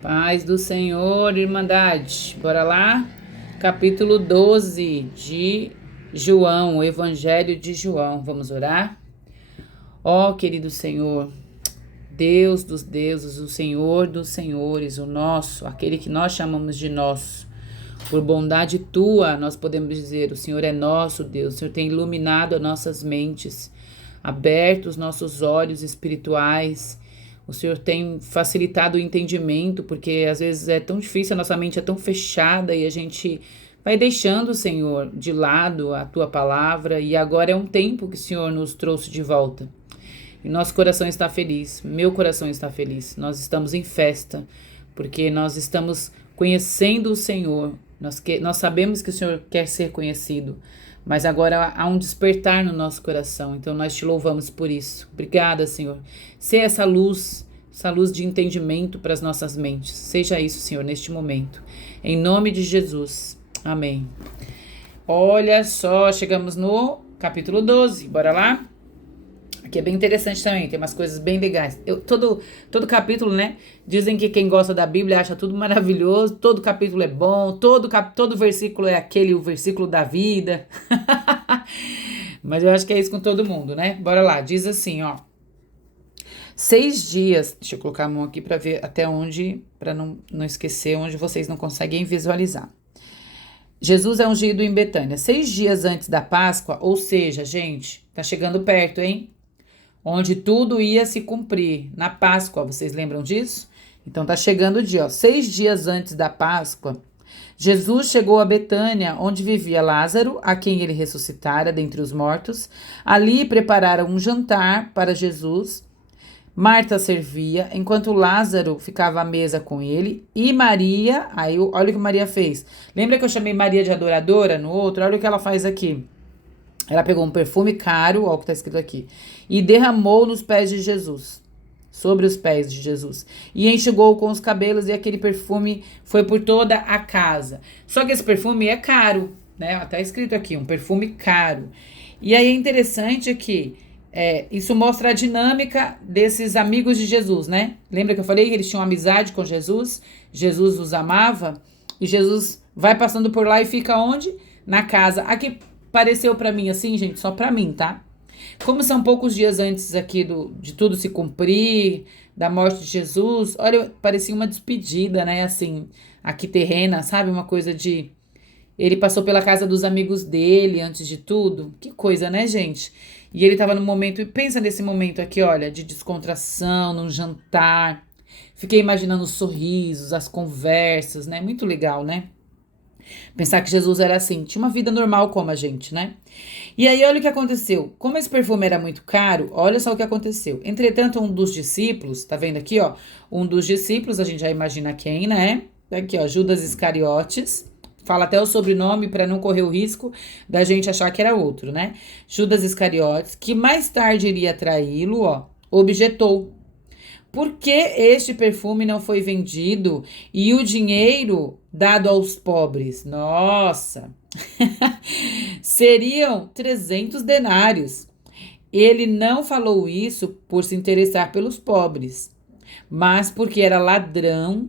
Paz do Senhor, Irmandade. Bora lá? Capítulo 12 de João, o Evangelho de João. Vamos orar? Ó, querido Senhor, Deus dos deuses, o Senhor dos senhores, o nosso, aquele que nós chamamos de nosso. Por bondade tua, nós podemos dizer, o Senhor é nosso Deus, o Senhor tem iluminado as nossas mentes, aberto os nossos olhos espirituais. O Senhor tem facilitado o entendimento, porque às vezes é tão difícil, a nossa mente é tão fechada e a gente vai deixando, Senhor, de lado a tua palavra, e agora é um tempo que o Senhor nos trouxe de volta. E nosso coração está feliz, meu coração está feliz. Nós estamos em festa, porque nós estamos conhecendo o Senhor. Nós sabemos que o Senhor quer ser conhecido, mas agora há um despertar no nosso coração. Então nós te louvamos por isso. Obrigada, Senhor. Seja essa luz de entendimento para as nossas mentes. Seja isso, Senhor, neste momento. Em nome de Jesus. Amém. Olha só, chegamos no capítulo 12. Bora lá? Aqui é bem interessante também, tem umas coisas bem legais. Todo capítulo, né? Dizem que quem gosta da Bíblia acha tudo maravilhoso, todo capítulo é bom, todo versículo é o versículo da vida. Mas eu acho que é isso com todo mundo, né? Bora lá, diz assim, ó. 6 dias, deixa eu colocar a mão aqui para ver até onde, para não esquecer, onde vocês não conseguem visualizar. Jesus é ungido em Betânia, 6 dias antes da Páscoa, ou seja, gente, tá chegando perto, hein? Onde tudo ia se cumprir, na Páscoa, vocês lembram disso? Então tá chegando o dia, ó, 6 dias antes da Páscoa, Jesus chegou a Betânia, onde vivia Lázaro, a quem ele ressuscitara dentre os mortos. Ali prepararam um jantar para Jesus. Marta servia, enquanto Lázaro ficava à mesa com ele, e Maria, olha o que Maria fez. Lembra que eu chamei Maria de adoradora no outro? Olha o que ela faz aqui. Ela pegou um perfume caro, olha o que está escrito aqui, e derramou nos pés de Jesus, sobre os pés de Jesus, e enxugou com os cabelos, e aquele perfume foi por toda a casa. Só que esse perfume é caro, né? Está escrito aqui, um perfume caro. E aí é interessante que isso mostra a dinâmica desses amigos de Jesus, né? Lembra que eu falei que eles tinham amizade com Jesus? Jesus os amava, e Jesus vai passando por lá e fica onde? Na casa. Aqui pareceu pra mim assim, gente, só pra mim, tá? Como são poucos dias antes aqui de tudo se cumprir, da morte de Jesus, olha, parecia uma despedida, né? Assim, aqui terrena, sabe? Uma coisa de... Ele passou pela casa dos amigos dele antes de tudo. Que coisa, né, gente? E ele tava num momento, pensa nesse momento aqui, olha, de descontração, num jantar. Fiquei imaginando os sorrisos, as conversas, né? Muito legal, né? Pensar que Jesus era assim, tinha uma vida normal como a gente, né? E aí, olha o que aconteceu. Como esse perfume era muito caro, olha só o que aconteceu. Entretanto, um dos discípulos, tá vendo aqui, ó? Um dos discípulos, a gente já imagina quem, né? Aqui, ó, Judas Iscariotes. Fala até o sobrenome para não correr o risco da gente achar que era outro, né? Judas Iscariotes, que mais tarde iria traí-lo, ó, objetou. Por que este perfume não foi vendido e o dinheiro dado aos pobres? Nossa! Seriam 300 denários. Ele não falou isso por se interessar pelos pobres, mas porque era ladrão.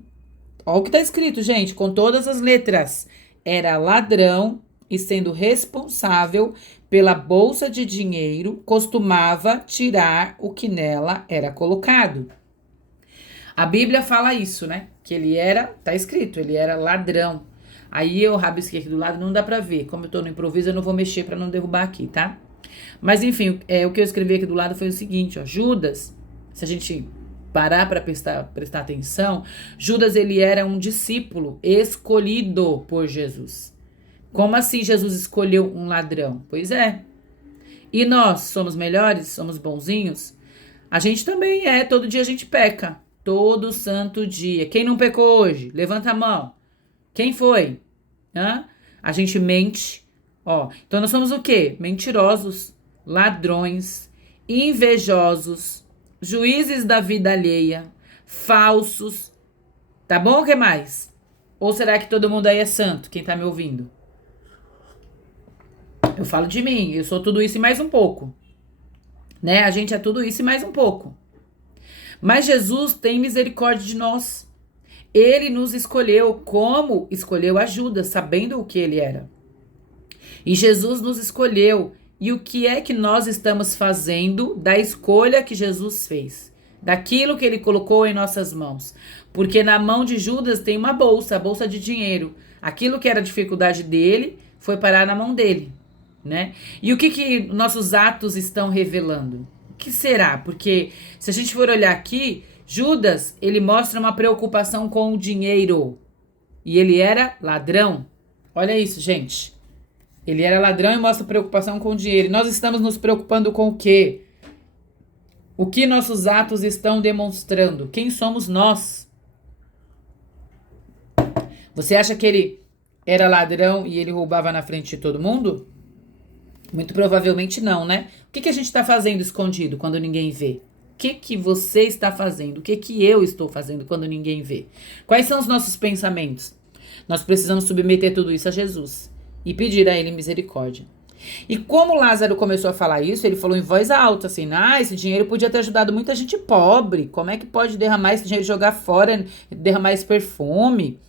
Olha o que está escrito, gente, com todas as letras. Era ladrão e, sendo responsável pela bolsa de dinheiro, costumava tirar o que nela era colocado. A Bíblia fala isso, né? Que ele era, tá escrito, ele era ladrão. Aí eu rabisquei aqui do lado, não dá pra ver. Como eu tô no improviso, eu não vou mexer pra não derrubar aqui, tá? Mas enfim, o que eu escrevi aqui do lado foi o seguinte, ó. Judas, se a gente parar pra prestar atenção, Judas, ele era um discípulo escolhido por Jesus. Como assim Jesus escolheu um ladrão? Pois é. E nós somos melhores? Somos bonzinhos? A gente também é, todo dia a gente peca. Todo santo dia. Quem não pecou hoje? Levanta a mão. Quem foi? Hã? A gente mente. Ó, então nós somos o quê? Mentirosos, ladrões, invejosos, juízes da vida alheia, falsos. Tá bom? O que mais? Ou será que todo mundo aí é santo? Quem tá me ouvindo? Eu falo de mim. Eu sou tudo isso e mais um pouco. Né? A gente é tudo isso e mais um pouco. Mas Jesus tem misericórdia de nós. Ele nos escolheu como escolheu a Judas, sabendo o que ele era. E Jesus nos escolheu. E o que é que nós estamos fazendo da escolha que Jesus fez? Daquilo que ele colocou em nossas mãos. Porque na mão de Judas tem uma bolsa, a bolsa de dinheiro. Aquilo que era a dificuldade dele foi parar na mão dele, né? E o que nossos atos estão revelando? O que será? Porque se a gente for olhar aqui, Judas, ele mostra uma preocupação com o dinheiro. E ele era ladrão. Olha isso, gente. Ele era ladrão e mostra preocupação com o dinheiro. E nós estamos nos preocupando com o quê? O que nossos atos estão demonstrando? Quem somos nós? Você acha que ele era ladrão e ele roubava na frente de todo mundo? Muito provavelmente não, né? O que a gente está fazendo escondido quando ninguém vê? O que você está fazendo? O que eu estou fazendo quando ninguém vê? Quais são os nossos pensamentos? Nós precisamos submeter tudo isso a Jesus e pedir a ele misericórdia. E como Lázaro começou a falar isso, ele falou em voz alta, assim, esse dinheiro podia ter ajudado muita gente pobre. Como é que pode derramar esse dinheiro, jogar fora, derramar esse perfume?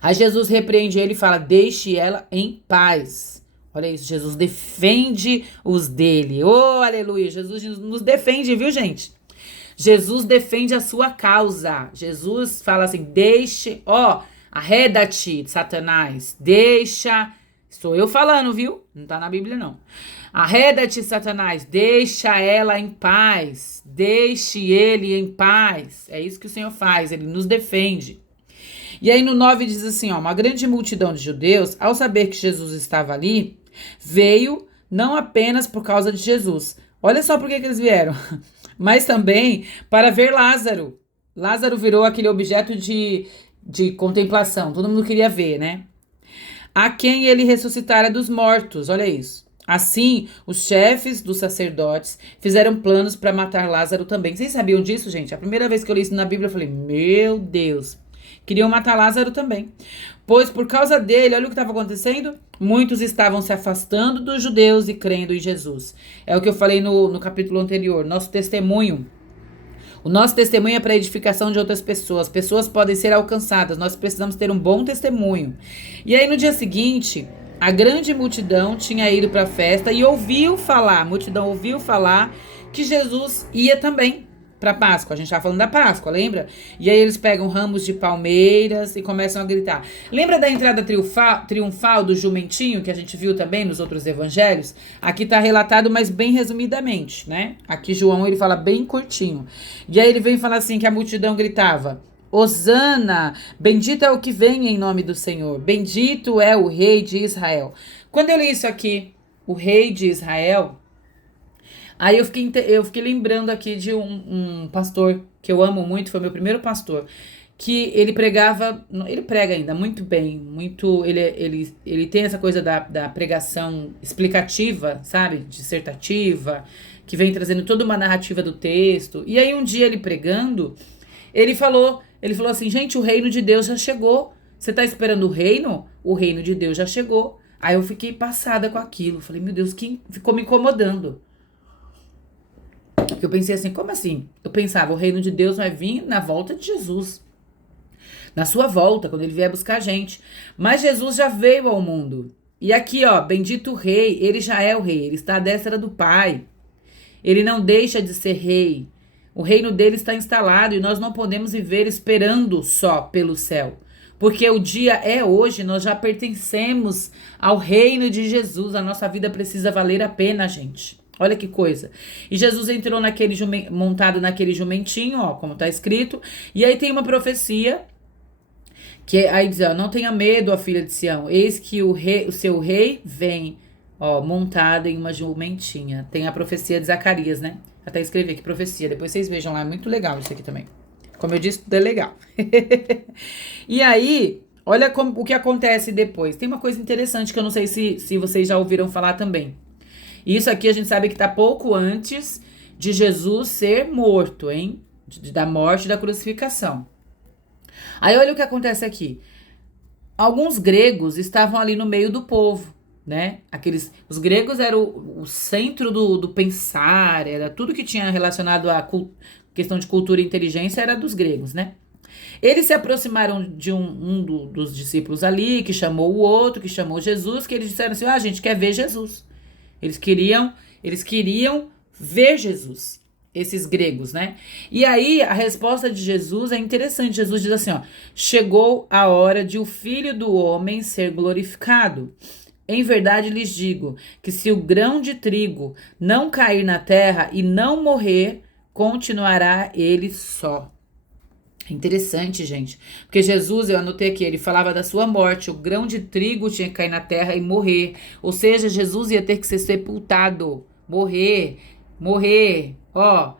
Aí Jesus repreende ele e fala, deixe ela em paz. Olha isso, Jesus defende os dele. Oh, aleluia, Jesus nos defende, viu, gente? Jesus defende a sua causa. Jesus fala assim, arreda-te, Satanás, sou eu falando, viu? Não tá na Bíblia, não. Arreda-te, Satanás, deixa ela em paz, deixe ele em paz. É isso que o Senhor faz, ele nos defende. E aí no 9 diz assim, uma grande multidão de judeus, ao saber que Jesus estava ali, veio não apenas por causa de Jesus. Olha só por que eles vieram, mas também para ver Lázaro. Lázaro virou aquele objeto de contemplação, todo mundo queria ver, né? A quem ele ressuscitara dos mortos, olha isso. Assim, os chefes dos sacerdotes fizeram planos para matar Lázaro também. Vocês sabiam disso, gente? A primeira vez que eu li isso na Bíblia, eu falei, meu Deus, queriam matar Lázaro também. Pois por causa dele, olha o que estava acontecendo, muitos estavam se afastando dos judeus e crendo em Jesus. É o que eu falei no capítulo anterior, nosso testemunho. O nosso testemunho é para a edificação de outras pessoas. Pessoas podem ser alcançadas. Nós precisamos ter um bom testemunho. E aí no dia seguinte, a grande multidão tinha ido para a festa e a multidão ouviu falar que Jesus ia também para Páscoa. A gente estava falando da Páscoa, lembra? E aí eles pegam ramos de palmeiras e começam a gritar. Lembra da entrada triunfal do jumentinho que a gente viu também nos outros evangelhos? Aqui está relatado, mas bem resumidamente, né? Aqui João ele fala bem curtinho. E aí ele vem falar assim que a multidão gritava: Hosana, bendito é o que vem em nome do Senhor, bendito é o rei de Israel. Quando eu li isso aqui, o rei de Israel, aí eu fiquei lembrando aqui de um pastor que eu amo muito, foi meu primeiro pastor, que ele prega ainda muito bem, ele tem essa coisa da pregação explicativa, sabe, dissertativa, que vem trazendo toda uma narrativa do texto. E aí um dia ele pregando, ele falou assim, gente, o reino de Deus já chegou. Você tá esperando o reino? O reino de Deus já chegou. Aí eu fiquei passada com aquilo, falei, meu Deus, que ficou me incomodando. Eu pensei assim, como assim? Eu pensava, o reino de Deus vai vir na volta de Jesus. Na sua volta, quando ele vier buscar a gente. Mas Jesus já veio ao mundo. E aqui, bendito o rei, ele já é o rei, ele está à destra do Pai. Ele não deixa de ser rei. O reino dele está instalado e nós não podemos viver esperando só pelo céu. Porque o dia é hoje, nós já pertencemos ao reino de Jesus. A nossa vida precisa valer a pena, gente. Olha que coisa. E Jesus entrou montado naquele jumentinho, como está escrito. E aí tem uma profecia que aí diz, não tenha medo, ó filha de Sião. Eis que o seu rei vem, montado em uma jumentinha. Tem a profecia de Zacarias, né? Até escrevi aqui profecia. Depois vocês vejam lá. É muito legal isso aqui também. Como eu disse, tudo é legal. E aí, olha o que acontece depois. Tem uma coisa interessante que eu não sei se vocês já ouviram falar também. Isso aqui a gente sabe que está pouco antes de Jesus ser morto, hein? Da morte e da crucificação. Aí olha o que acontece aqui. Alguns gregos estavam ali no meio do povo, né? Os gregos eram o centro do pensar, era tudo que tinha relacionado à questão de cultura e inteligência era dos gregos, né? Eles se aproximaram de dos discípulos ali, que chamou o outro, que chamou Jesus, que eles disseram assim, a gente quer ver Jesus. Eles queriam ver Jesus, esses gregos, né? E aí a resposta de Jesus é interessante. Jesus diz assim, ó, chegou a hora de o Filho do Homem ser glorificado. Em verdade lhes digo que se o grão de trigo não cair na terra e não morrer, continuará ele só. Interessante, gente, porque Jesus, eu anotei aqui, ele falava da sua morte, o grão de trigo tinha que cair na terra e morrer, ou seja, Jesus ia ter que ser sepultado, morrer, ó,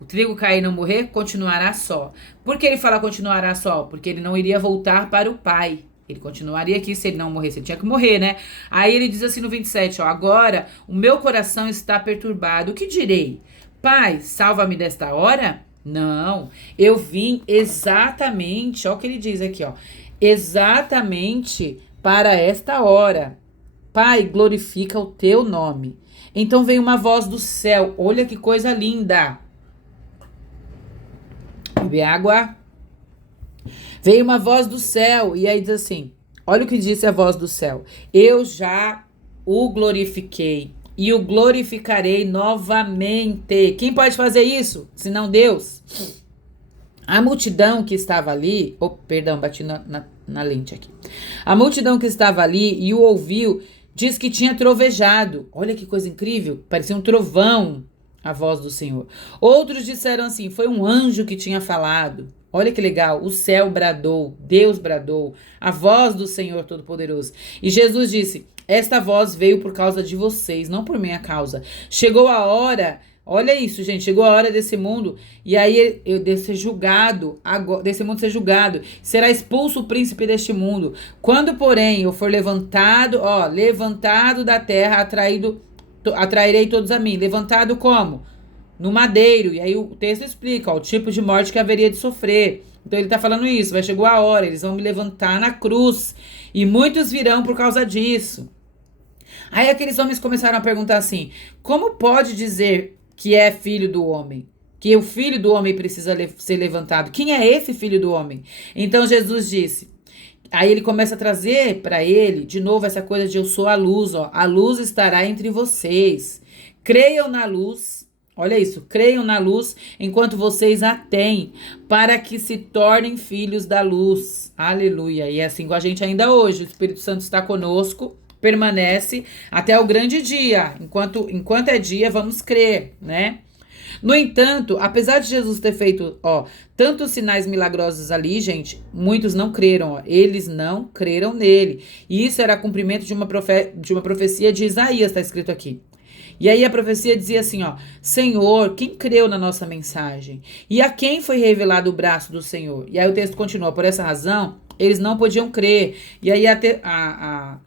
o trigo cair e não morrer, continuará só. Por que ele fala continuará só? Porque ele não iria voltar para o Pai, ele continuaria aqui se ele não morresse, ele tinha que morrer, né? Aí ele diz assim no 27, ó, agora o meu coração está perturbado, o que direi? Pai, salva-me desta hora? Não, eu vim exatamente, ó o que ele diz aqui, ó, exatamente para esta hora. Pai, glorifica o teu nome. Então veio uma voz do céu, olha que coisa linda. Beber água. Veio uma voz do céu, e aí diz assim, olha o que disse a voz do céu. Eu já o glorifiquei. E o glorificarei novamente. Quem pode fazer isso? Senão Deus. A multidão que estava ali... Oh, perdão, bati na lente aqui. A multidão que estava ali e o ouviu, diz que tinha trovejado. Olha que coisa incrível. Parecia um trovão a voz do Senhor. Outros disseram assim, foi um anjo que tinha falado. Olha que legal, o céu bradou, Deus bradou, a voz do Senhor Todo-Poderoso. E Jesus disse, esta voz veio por causa de vocês, não por minha causa. Chegou a hora, olha isso, gente, chegou a hora desse mundo, e aí eu de ser julgado, desse mundo ser julgado, será expulso o príncipe deste mundo. Quando, porém, eu for levantado da terra, atrairei todos a mim. Levantado como? No madeiro, e aí o texto explica, ó, o tipo de morte que haveria de sofrer. Então ele tá falando isso, vai chegar a hora, eles vão me levantar na cruz, e muitos virão por causa disso. Aí aqueles homens começaram a perguntar assim, como pode dizer que é filho do homem? Que o filho do homem precisa ser levantado? Quem é esse filho do homem? Então Jesus disse, aí ele começa a trazer para ele, de novo, essa coisa de eu sou a luz, ó, a luz estará entre vocês. Creiam na luz. Olha isso, creiam na luz enquanto vocês a têm, para que se tornem filhos da luz. Aleluia. E é assim com a gente ainda hoje. O Espírito Santo está conosco, permanece até o grande dia. Enquanto é dia, vamos crer, né? No entanto, apesar de Jesus ter feito, tantos sinais milagrosos ali, gente, muitos não creram, eles não creram nele. E isso era cumprimento de uma profecia de Isaías, está escrito aqui. E aí a profecia dizia assim, Senhor, quem creu na nossa mensagem? E a quem foi revelado o braço do Senhor? E aí o texto continua, por essa razão, eles não podiam crer. E aí a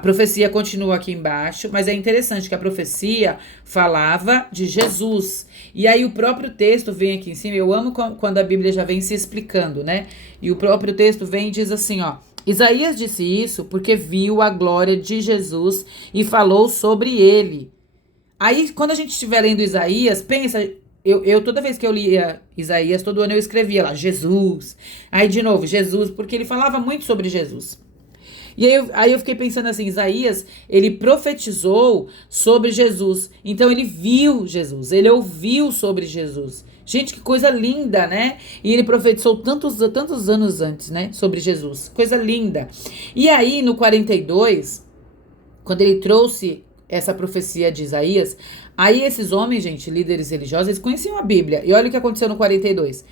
profecia continua aqui embaixo, mas é interessante que a profecia falava de Jesus. E aí o próprio texto vem aqui em cima, eu amo quando a Bíblia já vem se explicando, né? E o próprio texto vem e diz assim, Isaías disse isso porque viu a glória de Jesus e falou sobre ele. Aí, quando a gente estiver lendo Isaías, pensa, eu toda vez que eu lia Isaías, todo ano eu escrevia lá, Jesus. Aí, de novo, Jesus, porque ele falava muito sobre Jesus. E aí eu fiquei pensando assim, Isaías, ele profetizou sobre Jesus. Então, ele viu Jesus, ele ouviu sobre Jesus. Gente, que coisa linda, né? E ele profetizou tantos anos antes, né? Sobre Jesus. Coisa linda. E aí, no 42, quando ele trouxe essa profecia de Isaías, aí esses homens, gente, líderes religiosos, eles conheciam a Bíblia. E olha o que aconteceu no 42.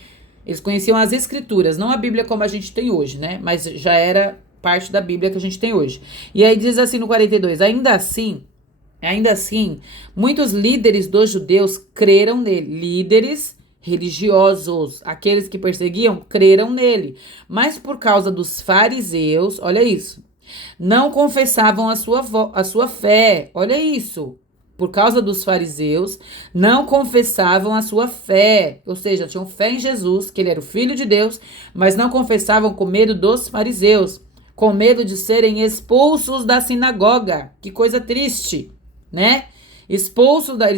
Eles conheciam as Escrituras, não a Bíblia como a gente tem hoje, né? Mas já era parte da Bíblia que a gente tem hoje. E aí diz assim no 42, ainda assim, muitos líderes dos judeus creram nele. Líderes religiosos, aqueles que perseguiam, creram nele. Mas por causa dos fariseus, olha isso, não confessavam a sua fé. Olha isso. Por causa dos fariseus, não confessavam a sua fé. Ou seja, tinham fé em Jesus, que ele era o Filho de Deus, mas não confessavam com medo dos fariseus, com medo de serem expulsos da sinagoga. Que coisa triste, né? Eles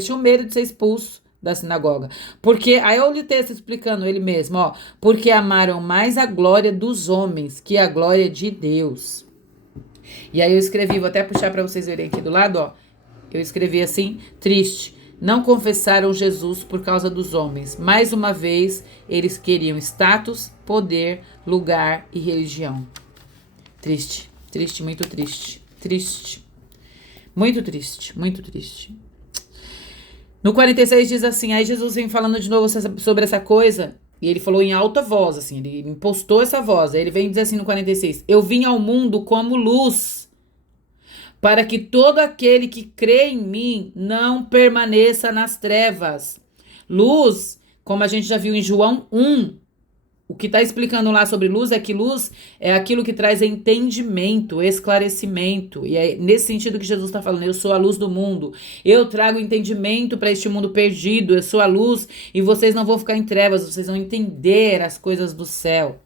tinham medo de ser expulsos da sinagoga. Porque, aí olha o texto explicando ele mesmo, ó. Porque amaram mais a glória dos homens que a glória de Deus. E aí eu escrevi, vou até puxar para vocês verem aqui do lado, ó. Eu escrevi assim, triste. Não confessaram Jesus por causa dos homens. Mais uma vez, eles queriam status, poder, lugar e religião. Triste, triste, muito triste. Triste. Muito triste, muito triste. No 46 diz assim, aí Jesus vem falando de novo sobre essa coisa, e ele falou em alta voz, assim, ele impostou essa voz. Aí ele vem dizer assim no 46, eu vim ao mundo como luz, para que todo aquele que crê em mim não permaneça nas trevas. Luz, como a gente já viu em João 1, o que está explicando lá sobre luz é que luz é aquilo que traz entendimento, esclarecimento. E é nesse sentido que Jesus está falando, eu sou a luz do mundo. Eu trago entendimento para este mundo perdido, eu sou a luz e vocês não vão ficar em trevas, vocês vão entender as coisas do céu.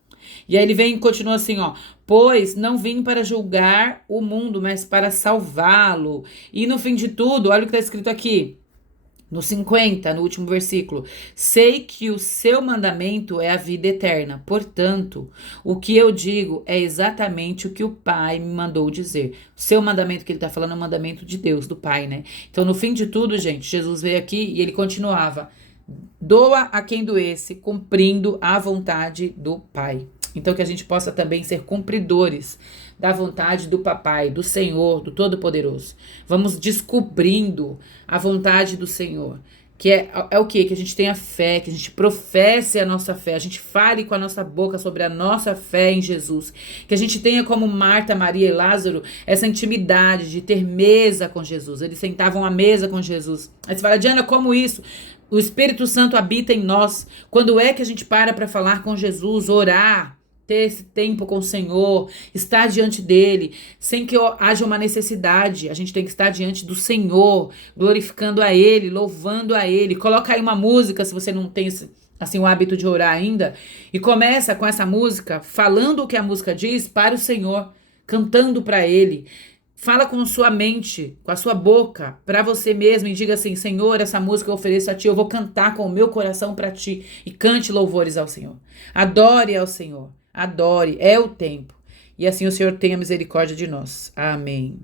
E aí ele vem e continua assim, ó. Pois não vim para julgar o mundo, mas para salvá-lo. E no fim de tudo, olha o que está escrito aqui. No 50, no último versículo. Sei que o seu mandamento é a vida eterna. Portanto, o que eu digo é exatamente o que o Pai me mandou dizer. O seu mandamento que ele está falando é o mandamento de Deus, do Pai, né? Então, no fim de tudo, gente, Jesus veio aqui e ele continuava. Doa a quem doesse, cumprindo a vontade do Pai. Então, que a gente possa também ser cumpridores da vontade do Papai, do Senhor, do Todo-Poderoso. Vamos descobrindo a vontade do Senhor. Que é o quê? Que a gente tenha fé, que a gente professe a nossa fé, a gente fale com a nossa boca sobre a nossa fé em Jesus. Que a gente tenha como Marta, Maria e Lázaro essa intimidade de ter mesa com Jesus. Eles sentavam à mesa com Jesus. Aí você fala, Diana, como isso? O Espírito Santo habita em nós. Quando é que a gente para falar com Jesus, orar, ter esse tempo com o Senhor, estar diante dele, sem que haja uma necessidade? A gente tem que estar diante do Senhor, glorificando a ele, louvando a ele. Coloca aí uma música, se você não tem assim o hábito de orar ainda, e começa com essa música, falando o que a música diz para o Senhor, cantando para ele. Fala com sua mente, com a sua boca, para você mesmo e diga assim, Senhor, essa música eu ofereço a ti, eu vou cantar com o meu coração para ti. E cante louvores ao Senhor. Adore ao Senhor. Adore, é o tempo. E assim o Senhor tenha misericórdia de nós. Amém.